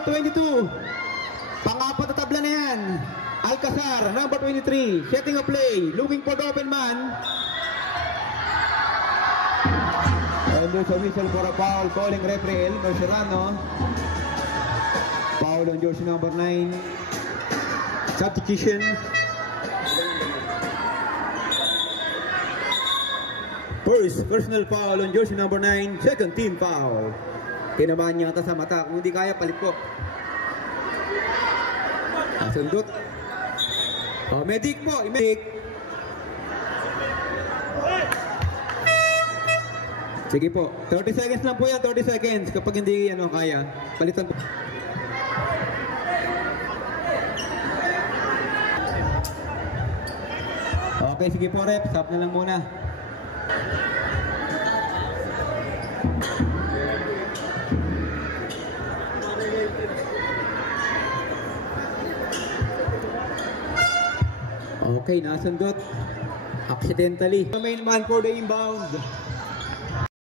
foul, 22. Pang-apat na tabla na yan. Alcazar, number 23, setting a play, looking for the open man. And there's a whistle for a foul, calling referee Elmer Serrano. Foul on jersey number 9. Substitution. First personal foul on jersey number 9, second team foul. Tinamaan niya ata sa mata, kung hindi kaya palit po. Sundot. Oh, medic po, medic. Sige po, 30 seconds lang po yan, 30 seconds. Kapag hindi kaya, palitan po. Okay, sige po rep, stop na lang muna. Okay, nasundot. Accidentally. The main man for the inbound.